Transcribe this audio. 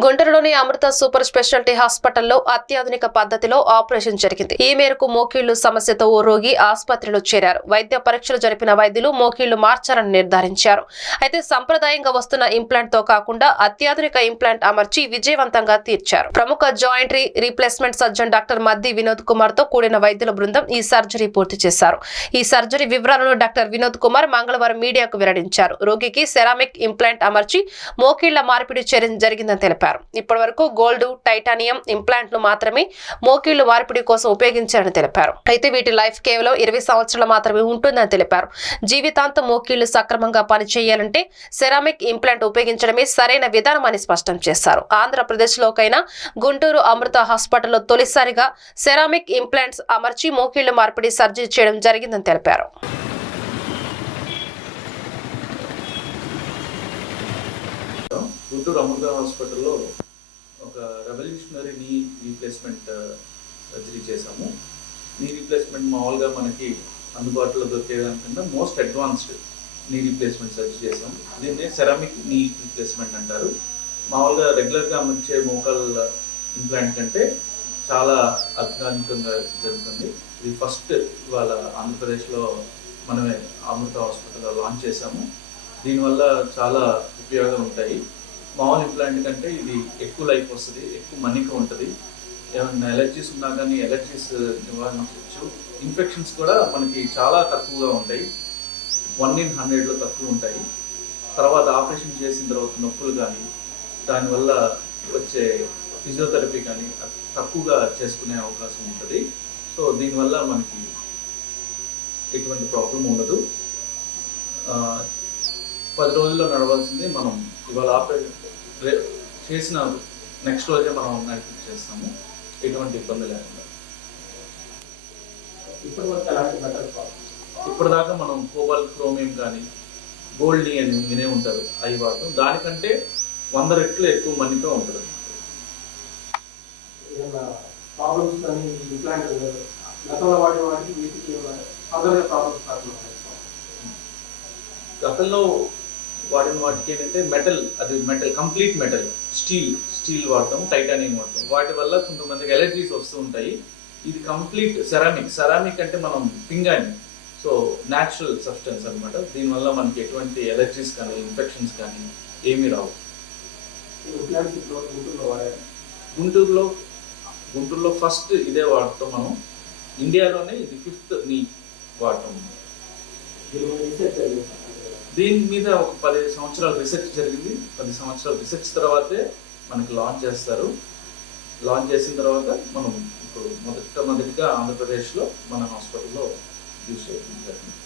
గుంటూరులోని అమృత super speciality హాస్పిటల్లో అత్యాధునిక పద్ధతిలో ఆపరేషన్ జరిగింది. ఈ మేరకు మోకీళ్ళు సమస్యతో ఓ రోగి ఆసుపత్రిలో చేరారు. వైద్య పరీక్షలు జరిపిన వైద్యులు మోకీళ్ళు మార్చాలని నిర్ధారించారు. అయితే సంప్రదాయంగా వస్తున్న ఇంప్లాంట్తో కాకుండా అత్యాధునిక ఇంప్లాంట్ అమర్చి విజయవంతంగా తీర్చారు. ప్రముఖ జాయింట్రీ replacement surgeon doctor Maddi Vinod కుమార్తో కూడిన వైద్యుల బృందం ఈ సర్జరీ పూర్తి చేశారు. ఈ సర్జరీ వివరాలను డాక్టర్ వినోద్ కుమార్ మంగళవారం మీడియాకు వెల్లడించారు. రోగికి సెరామిక్ ఇంప్లాంట్ అమర్చి మోకీళ్ళ మార్పిడి చర్య జరిగిందని తెలిపారు. ఇప్పటి వరకు గోల్డ్ టైటానియం ఇంప్లాంట్లు మాత్రమే మోకీళ్ళు మార్పిడి కోసం ఉపయోగించారని తెలిపారు. అయితే వీటి లైఫ్ కేవలం ఇరవై సంవత్సరాలు మాత్రమే ఉంటుందని తెలిపారు. జీవితాంతం మోకీళ్ళు సక్రమంగా పనిచేయాలంటే సెరామిక్ ఇంప్లాంట్ ఉపయోగించడమే సరైన విధానం అని స్పష్టం చేశారు. ఆంధ్రప్రదేశ్లోకైనా గుంటూరు అమృత హాస్పిటల్లో తొలిసారిగా సెరామిక్ ఇంప్లాంట్స్ అమర్చి మోకీళ్ళు మార్పిడి సర్జరీ చేయడం జరిగిందని తెలిపారు. గుంటూరు అమృత హాస్పిటల్లో ఒక రెవల్యూషనరీ నీ రీప్లేస్మెంట్ సర్జరీ చేశాము. నీ రీప్లేస్మెంట్ మామూలుగా మనకి అందుబాటులో దొరికేదానికన్నా most advanced knee replacement surgery చేసాం దీన్ని సెరామిక్ నీ రీప్లేస్మెంట్ అంటారు. మామూలుగా రెగ్యులర్గా అమర్చే మోకల్ ఇంప్లాంట్ కంటే చాలా అత్యాధునికంగా జరుగుతుంది. ఇది ఫస్ట్ ఇవాళ ఆంధ్రప్రదేశ్లో మనమే అమృత హాస్పిటల్లో లాంచ్ చేశాము. దీనివల్ల చాలా ఉపయోగాలు ఉంటాయి. మామూలు ఇంప్లాంట్ కంటే ఇది ఎక్కువ లైఫ్ వస్తుంది ఎక్కువ మన్నిక ఉంటుంది. ఏమన్నా ఎలర్జీస్ ఉన్నా కానీ ఎలర్జీస్ నివారించవచ్చు ఇన్ఫెక్షన్స్ కూడా మనకి చాలా తక్కువగా ఉంటాయి. వన్ ఇన్ హండ్రెడ్లో తక్కువ ఉంటాయి. తర్వాత ఆపరేషన్ చేసిన తర్వాత నొప్పులు కానీ దానివల్ల వచ్చే ఫిజియోథెరపీ కానీ తక్కువగా చేసుకునే అవకాశం ఉంటుంది. సో దీనివల్ల మనకి ఎటువంటి ప్రాబ్లం ఉండదు. పది రోజుల్లో నడవాల్సింది మనం ఇవాళ ఆపరేషన్ రే- చేసిన నెక్స్ట్ రోజే మనం నడిపి చేస్తాము. ఎటువంటి ఇబ్బంది లేకుండా. ఇప్పటిదాకా మనం కోబాల్ క్రోమియం కానీ గోల్డ్ అని వినే ఉంటారు అవి వాడటం దానికంటే వంద రెట్లు ఎక్కువ మన్నితో ఉంటుంది. గతంలో వాడిన వాటికి ఏంటంటే మెటల్ అది metal complete metal steel steel వాడతాం టైటానియం వాడతాం. వాటి వల్ల కొంతమందికి ఎలర్జీస్ వస్తూ ఉంటాయి. ఇది కంప్లీట్ సెరామిక్. సెరామిక్ అంటే మనం పింగాని సో న్యాచురల్ సబ్స్టెన్స్ అనమాట దీనివల్ల మనకి ఎటువంటి ఎలర్జీస్ కానీ ఇన్ఫెక్షన్స్ కానీ ఏమీ రావు. గుంటూరులో గుంటూరులో గుంటూరులో ఫస్ట్ ఇదే వాడతాం మనం. ఇండియాలోనే ఇది ఫిఫ్త్ నీ వాడటం దీని మీద ఒక పది సంవత్సరాలు రీసెర్చ్ జరిగింది. పది సంవత్సరాల రీసెర్చ్ తర్వాతే మనకి లాంచ్ చేస్తారు. లాంచ్ చేసిన తర్వాత మనం ఇప్పుడు మొదట మొదటిగా ఆంధ్రప్రదేశ్లో మన హాస్పిటల్లో యూస్ చేయడం జరిగింది.